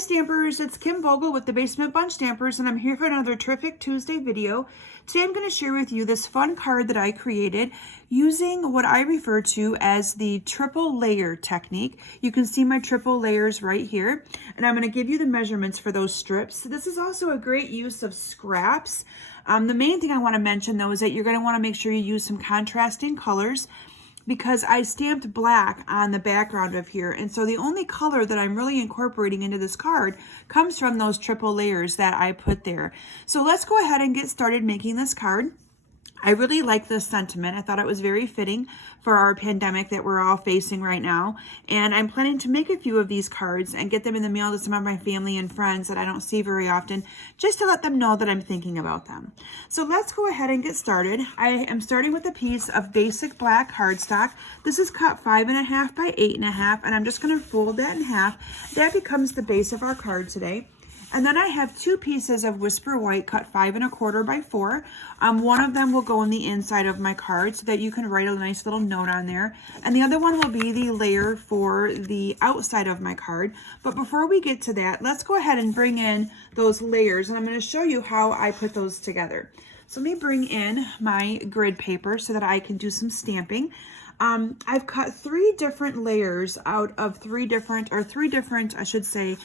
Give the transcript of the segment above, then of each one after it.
Stampers, it's Kim Vogel with the Basement Bunch Stampers, and I'm here for another terrific Tuesday video. Today I'm going to share with you this fun card that I created using what I refer to as the triple layer technique. You can see my triple layers right here, and I'm going to give you the measurements for those strips. So this is also a great use of scraps. The main thing I want to mention though is that you're going to want to make sure you use some contrasting colors, because I stamped black on the background of here, and so the only color that I'm really incorporating into this card comes from those triple layers that I put there. So let's go ahead and get started making this card. I really like this sentiment. I thought it was very fitting for our pandemic that we're all facing right now. And I'm planning to make a few of these cards and get them in the mail to some of my family and friends that I don't see very often, just to let them know that I'm thinking about them. So let's go ahead and get started. I am starting with a piece of basic black cardstock. This is cut 5.5 by 8.5, and I'm just going to fold that in half. That becomes the base of our card today. And then I have two pieces of Whisper White cut 5.25 by 4. One of them will go in the inside of my card so that you can write a nice little note on there. And the other one will be the layer for the outside of my card. But before we get to that, let's go ahead and bring in those layers. And I'm going to show you how I put those together. So let me bring in my grid paper so that I can do some stamping. I've cut 3 different layers out of three different, I should say,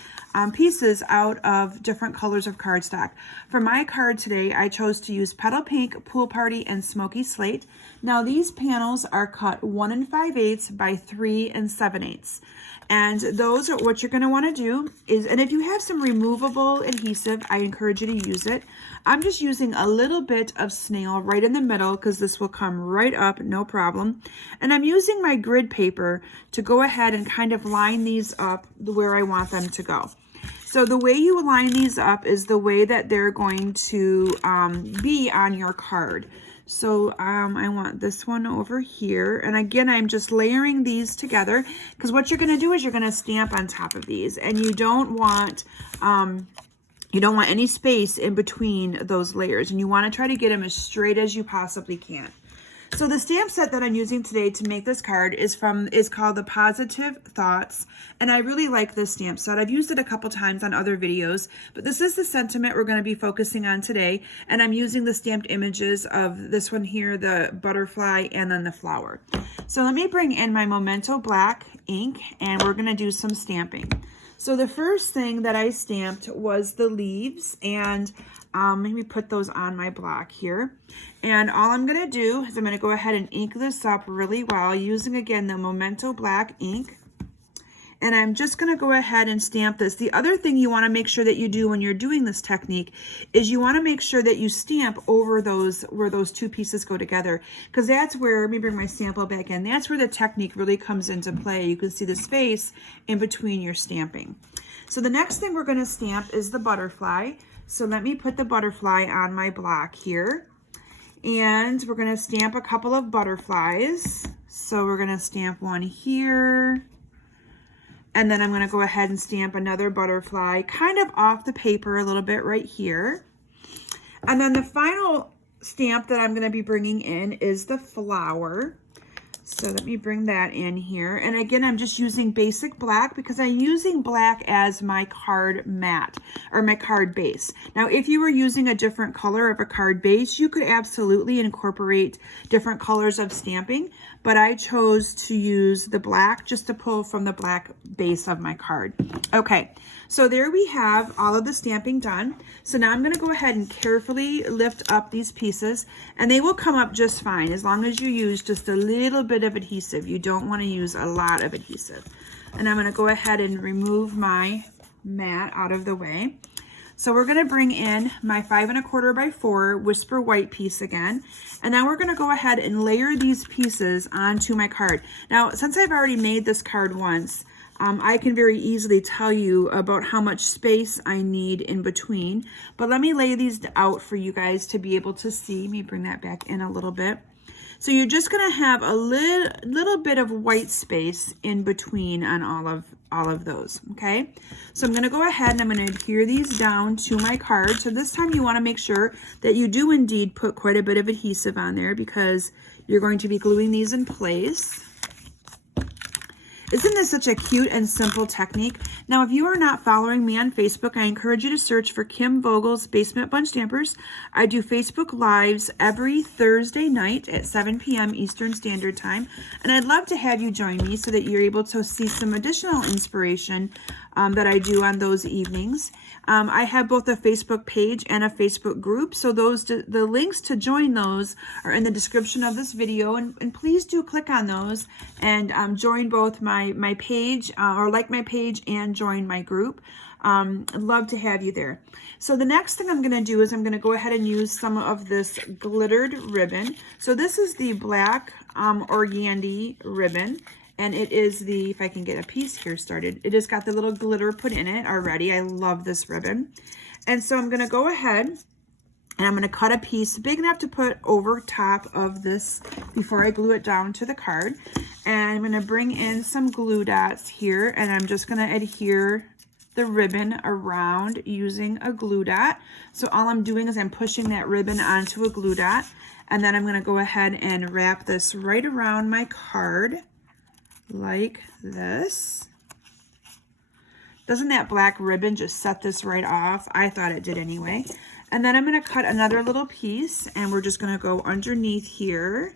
pieces out of different colors of cardstock. For my card today, I chose to use Petal Pink, Pool Party, and Smoky Slate. Now these panels are cut 1 5/8 by 3 7/8. And those are what you're going to want to do is, and if you have some removable adhesive, I encourage you to use it. I'm just using a little bit of snail right in the middle because this will come right up, no problem. And I'm using my grid paper to go ahead and kind of line these up where I want them to go. So the way you line these up is the way that they're going to be on your card. So I want this one over here. And again, I'm just layering these together because what you're going to do is you're going to stamp on top of these, and you don't want any space in between those layers, and you want to try to get them as straight as you possibly can. So the stamp set that I'm using today to make this card is called the Positive Thoughts, and I really like this stamp set. I've used it a couple times on other videos, but this is the sentiment we're going to be focusing on today, and I'm using the stamped images of this one here, the butterfly, and then the flower. So let me bring in my Memento black ink, and we're going to do some stamping. So the first thing that I stamped was the leaves, and let me put those on my block here. And all I'm going to do is I'm going to go ahead and ink this up really well using, again, the Memento black ink. And I'm just going to go ahead and stamp this. The other thing you want to make sure that you do when you're doing this technique is you want to make sure that you stamp over those where those two pieces go together, because that's where, let me bring my sample back in, that's where the technique really comes into play. You can see the space in between your stamping. So the next thing we're going to stamp is the butterfly. So let me put the butterfly on my block here. And we're going to stamp a couple of butterflies. So we're going to stamp one here. And then I'm going to go ahead and stamp another butterfly kind of off the paper a little bit right here. And then the final stamp that I'm going to be bringing in is the flower. So let me bring that in here. And again, I'm just using basic black because I'm using black as my card mat or my card base. Now, if you were using a different color of a card base, you could absolutely incorporate different colors of stamping, but I chose to use the black just to pull from the black base of my card. Okay, so there we have all of the stamping done. So now I'm going to go ahead and carefully lift up these pieces, and they will come up just fine as long as you use just a little bit of adhesive. You don't want to use a lot of adhesive. And I'm going to go ahead and remove my mat out of the way. So we're going to bring in my 5.25 by 4 Whisper White piece again. And now we're going to go ahead and layer these pieces onto my card. Now, since I've already made this card once, I can very easily tell you about how much space I need in between. But let me lay these out for you guys to be able to see. Let me bring that back in a little bit. So you're just going to have a little bit of white space in between on all of those, okay? So I'm going to go ahead and I'm going to adhere these down to my card. So this time you want to make sure that you do indeed put quite a bit of adhesive on there because you're going to be gluing these in place. Isn't this such a cute and simple technique? Now, if you are not following me on Facebook, I encourage you to search for Kim Vogel's Basement Bunch Stampers. I do Facebook Lives every Thursday night at 7 p.m. Eastern Standard Time, and I'd love to have you join me so that you're able to see some additional inspiration that I do on those evenings. I have both a Facebook page and a Facebook group, so the links to join those are in the description of this video, and please do click on those and join both my page or like my page and join my group. I'd love to have you there. So the next thing I'm going to do is I'm going to go ahead and use some of this glittered ribbon. So this is the black organdy ribbon. And it is the, if I can get a piece here started, it has got the little glitter put in it already. I love this ribbon. And so I'm going to go ahead and I'm going to cut a piece big enough to put over top of this before I glue it down to the card. And I'm going to bring in some glue dots here, and I'm just going to adhere the ribbon around using a glue dot. So all I'm doing is I'm pushing that ribbon onto a glue dot, and then I'm going to go ahead and wrap this right around my card like this. Doesn't that black ribbon just set this right off? I thought it did anyway. And then I'm going to cut another little piece, and we're just going to go underneath here,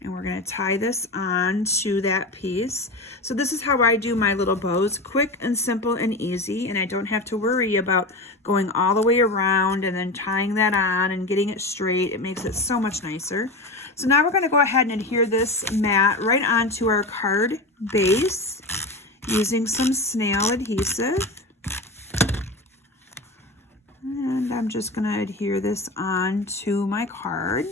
and we're going to tie this on to that piece. So this is how I do my little bows, quick and simple and easy, and I don't have to worry about going all the way around and then tying that on and getting it straight. It makes it so much nicer. So now we're going to go ahead and adhere this mat right onto our card base using some snail adhesive. And I'm just going to adhere this onto my card.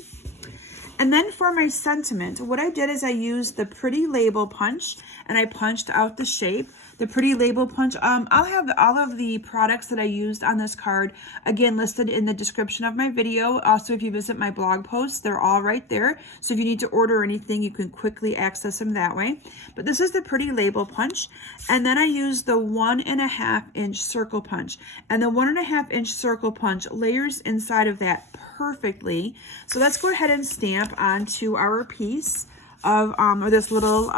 And then for my sentiment, what I did is I used the Pretty Label punch, and I punched out the shape. The Pretty Label punch, I'll have all of the products that I used on this card, again, listed in the description of my video. Also, if you visit my blog posts, they're all right there. So if you need to order anything, you can quickly access them that way. But this is the Pretty Label punch. And then I used the 1.5 inch circle punch. And the 1.5 inch circle punch layers inside of that perfectly. So let's go ahead and stamp onto our piece of or this little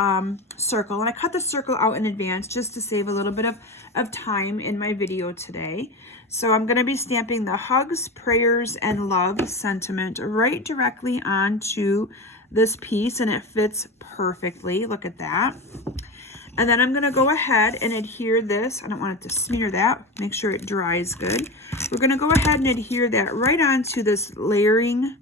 circle. And I cut the circle out in advance just to save a little bit of time in my video today. So I'm going to be stamping the hugs, prayers, and love sentiment right directly onto this piece, and it fits perfectly. Look at that. And then I'm going to go ahead and adhere this. I don't want it to smear that. Make sure it dries good. We're going to go ahead and adhere that right onto this layering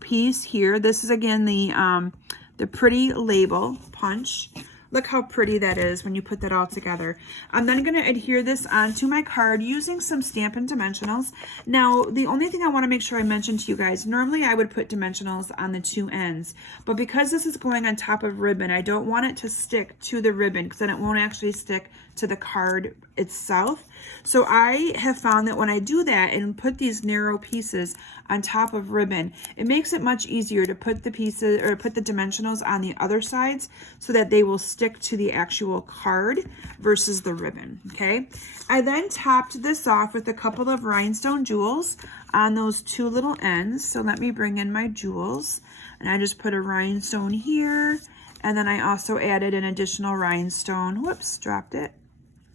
piece here. This is again the Pretty Label punch. Look how pretty that is when you put that all together. I'm then going to adhere this onto my card using some Stampin' Dimensionals. Now, the only thing I want to make sure I mention to you guys, normally I would put dimensionals on the two ends, but because this is going on top of ribbon, I don't want it to stick to the ribbon because then it won't actually stick to the card itself. So I have found that when I do that and put these narrow pieces on top of ribbon, it makes it much easier to put the pieces or put the dimensionals on the other sides so that they will stick to the actual card versus the ribbon. Okay, I then topped this off with a couple of rhinestone jewels on those two little ends. So let me bring in my jewels, and I just put a rhinestone here, and then I also added an additional rhinestone, whoops, dropped it,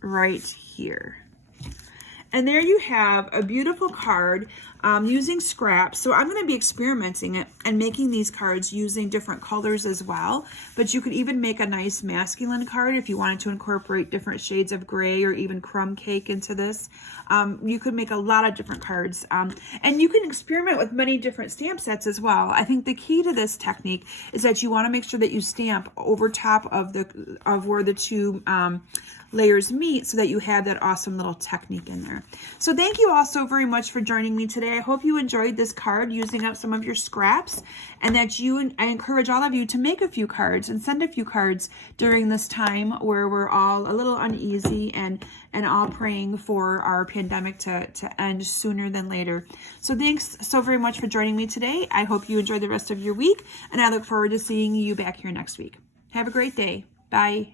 right here. And there you have a beautiful card using scraps. So I'm going to be experimenting it and making these cards using different colors as well. But you could even make a nice masculine card if you wanted to incorporate different shades of gray or even crumb cake into this. You could make a lot of different cards. And you can experiment with many different stamp sets as well. I think the key to this technique is that you want to make sure that you stamp over top of where the two layers meet so that you have that awesome little technique in there. So thank you all so very much for joining me today. I hope you enjoyed this card using up some of your scraps, and that I encourage all of you to make a few cards and send a few cards during this time where we're all a little uneasy and all praying for our pandemic to end sooner than later. So thanks so very much for joining me today. I hope you enjoy the rest of your week, and I look forward to seeing you back here next week. Have a great day. Bye.